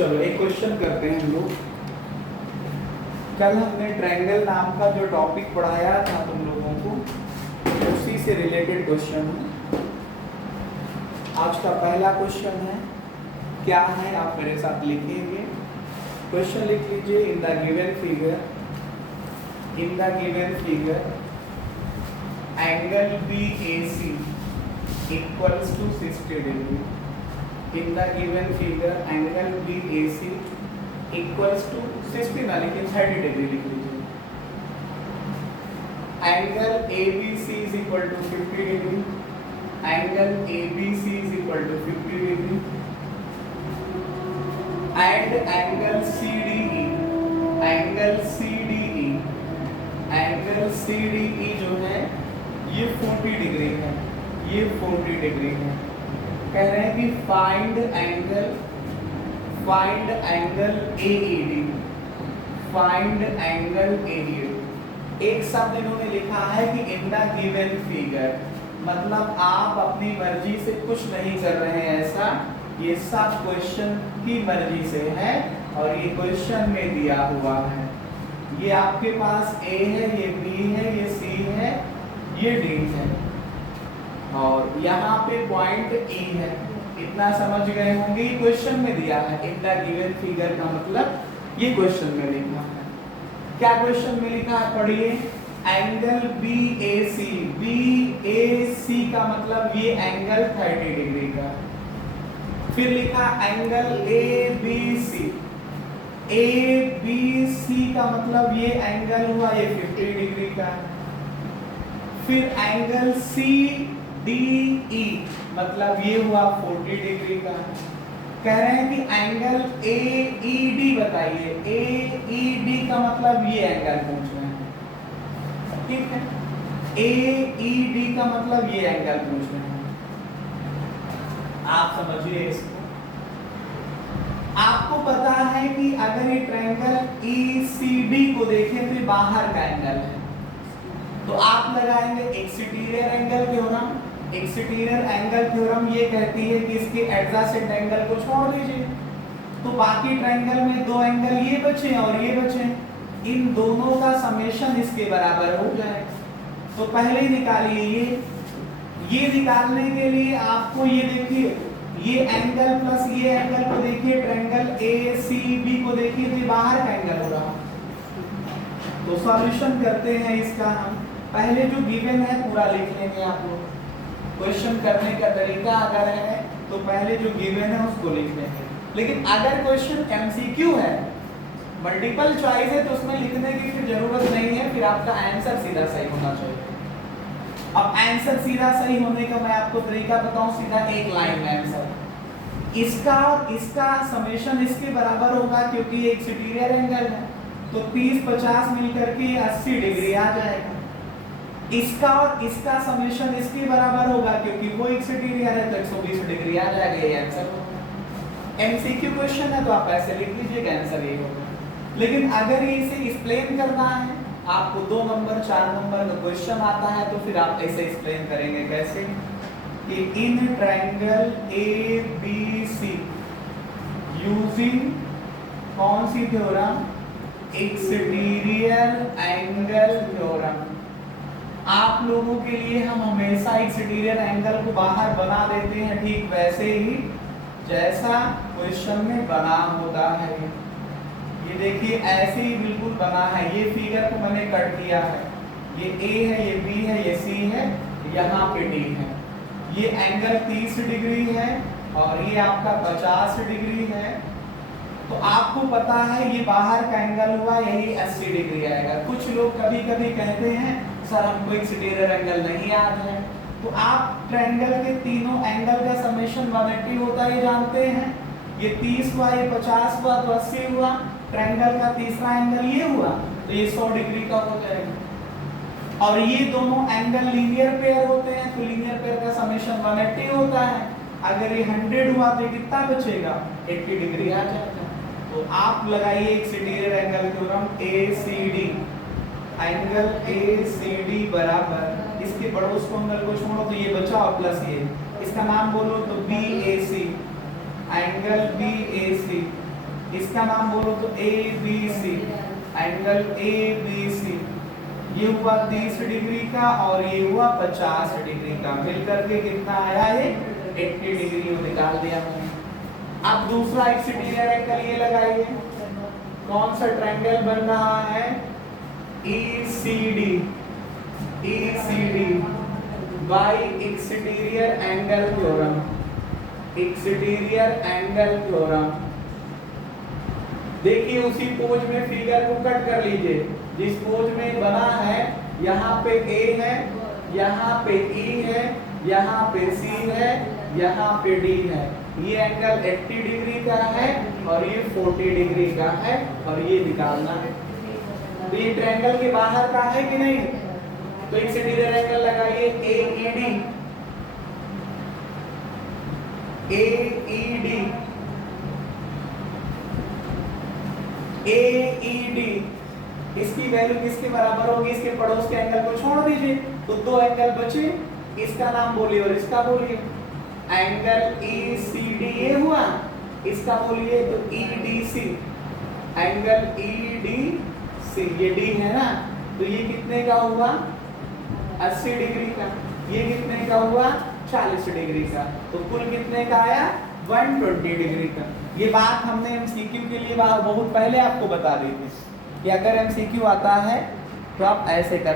चलो एक क्वेश्चन करते हैं हम लोग। कल हमने ट्रायंगल नाम का जो टॉपिक पढ़ाया था तुम लोगों को, उसी से रिलेटेड क्वेश्चन है। आज का पहला क्वेश्चन है, क्या है आप मेरे साथ लिखेंगे। क्वेश्चन लिख लीजिए। In the given figure angle BAC equals to 60 degree. In the given figure angle BAC equals to 60 ना लेकिन 30 डिग्री लिख लीजिए। Angle ABC is equal to 50 degree. Angle ABC is equal to 50 degree and angle CDE जो है ये 40 degree है, ये 40 degree है। कह रहे हैं कि फाइंड एंगल AED। एक शब्द इन्होंने लिखा है कि इन द गिवन फिगर, मतलब आप अपनी मर्जी से कुछ नहीं कर रहे हैं ऐसा, ये सब क्वेश्चन की मर्जी से है और ये क्वेश्चन में दिया हुआ है। ये आपके पास A है, ये B है, ये C है, ये D है और यहाँ पे पॉइंट E है। इतना समझ गए होंगे। ये क्वेश्चन में दिया है। इन द गिवन फिगर का मतलब ये क्वेश्चन में लिखा है। क्या क्वेश्चन में लिखा है पढ़िए। एंगल BAC का मतलब ये एंगल 30 डिग्री का। फिर लिखा एंगल ABC का मतलब ये एंगल हुआ ये 50 डिग्री का। फिर एंगल CDE मतलब ये हुआ 40 डिग्री का। कह रहे हैं कि एंगल AED बताइए। AED का मतलब ये एंगल पूछ रहे हैं, ठीक है। AED का मतलब ये एंगल पूछ रहे हैं। आप समझिए इसको। आपको पता है कि अगर ये ट्रायंगल ECD को देखें तो ये बाहर का एंगल है, तो आप लगाएंगे exterior angle theorem. Exterior angle theorem ये कहती है कि इसके एडजेसेंट एंगल को छोड़ दीजिए, तो बाकी ट्रायंगल में दो एंगल ये बचे और ये बचे, इन दोनों का समेशन इसके बराबर हो जाएगा। तो पहले निकालिए ये निकालने के लिए आपको ये देखिए, ये एंगल प्लस ये एंगल को देखिए, ट्रायंगल ACB को देखिए, तो ये बाहर का एंगल हो रहा। तो सॉल्यूशन करते हैं इसका हम। पहले जो गिवन है पूरा लिख लेंगे आप लोग। क्वेश्चन करने का तरीका अगर है तो पहले जो गिवन है उसको लिख लेंगे। लेकिन अगर क्वेश्चन MCQ है, मल्टीपल चॉइस है, तो उसमें लिखने की फिर जरूरत नहीं है, फिर आपका आंसर सीधा सही होना चाहिए। अब आंसर सीधा सही होने का मैं आपको तरीका बताऊं, सीधा एक लाइन में आंसर। इसका और इसका समेशन इसके बराबर होगा क्योंकि ये एक्सटीरियर एंगल है, तो 30-50 मिलकर के 80 डिग्री आ जाएगा। इसका और इसका समेशन इसके बराबर होगा क्योंकि वो एक्सटीरियर है, तो 120 डिग्री आ जाएगा। ये आंसर होगा। MCQ क्वेश्चन है तो आप ऐसे लिख लीजिएगा, आंसर ये होगा। लेकिन अगर ये इसे एक्सप्लेन करना है, आपको 2 नंबर 4 नंबर का क्वेश्चन आता है, तो फिर आप ऐसे एक्सप्लेन करेंगे कैसे कि इन ट्रायंगल ABC यूजिंग कौन सी थ्योरम, एक्सटीरियर एंगल थ्योरम। आप लोगों के लिए हम हमेशा एक्सटीरियर एंगल को बाहर बना देते हैं, ठीक वैसे ही जैसा क्वेश्चन में बना होता है। ये देखिए ऐसे ही बिल्कुल बना है। ये फिगर को मैंने कट किया है, ये A है, ये B है, ये C है, यहाँ पे D है। ये एंगल 30 डिग्री है और ये आपका 50 डिग्री है। तो आपको पता है ये बाहर का एंगल हुआ, यही 80 डिग्री आएगा। कुछ लोग कभी कभी कहते हैं सर हमको एक्सटीरियर एंगल नहीं याद है, तो आप ट्रायंगल के तीनों एंगल का समेशन 180 होता है, ये जानते हैं। ये 30 हुआ, ये 50 हुआ, तो 80 हुआ। ट्रायंगल का तीसरा एंगल ये हुआ, तो ये 100 डिग्री का हो जाएगा। और ये दोनों एंगल लीनियर पेयर होते हैं, तो लीनियर पेयर का समेशन 180 होता है। अगर ये 100 हुआ तो कितना बचेगा, 80 डिग्री आ जाएगा। तो आप लगाइए exterior angle theorem ACD। Angle ACD बराबर, इसके पड़ोस को एंगल को छोड़ो तो ये बचा और प्लस ये, इसका नाम बोलो तो BAC। एंगल BAC इसका नाम बोलो तो A B C, angle A B C, ये हुआ 30 डिग्री का और ये हुआ 50 डिग्री का, मिलकर के कितना आया ये 80 डिग्री निकाल दिया मैंने। अब दूसरा एक्सटीरियर एंगल ये लगाइए, कौन सा ट्रायंगल बन रहा है, ECD, ECD bye exterior angle theorem, exterior angle theorem. देखिए उसी पोज में फिगर को कट कर लीजिए, जिस पोज में बना है यहाँ पे A है, यहाँ पे E है, यहाँ पे C है, यहाँ पे D है। ये एंगल 80 डिग्री का है और ये 40 डिग्री का है और ये निकालना है। तो ये ट्रायंगल के बाहर का है कि नहीं, तो एक्सटीरियर एंगल लगाइए AED, AED, AED, इसकी वैल्यू किसके बराबर होगी, इसके पड़ोस के एंगल को छोड़ दीजिए, तो दो एंगल बचे, इसका नाम बोलिए और इसका बोलिए। एंगल ECD ये हुआ, इसका बोलिए तो EDC, एंगल EDC, ये D है ना, तो ये कितने का हुआ 80 डिग्री का, ये कितने का हुआ 40 डिग्री का, तो कुल कितने का आया 120 डिग्री का। ये बात हमने MCQ के लिए बहुत पहले आपको बता दी थी कि अगर MCQ आता है तो आप ऐसे कर